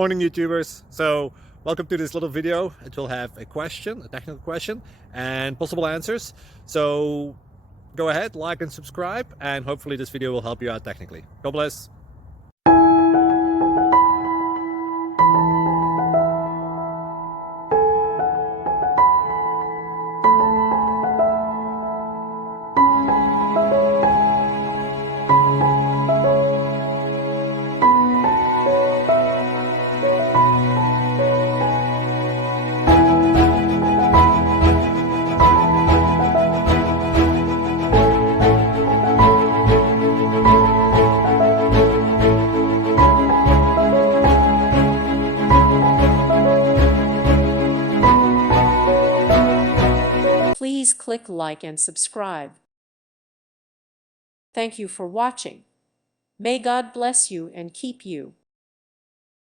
Morning YouTubers. So welcome to this little video. It will have a question, a technical question, and possible answers. So go ahead, like and subscribe, and hopefully this video will help you out technically. God bless. Please click like and subscribe. Thank you for watching. May God bless you and keep you.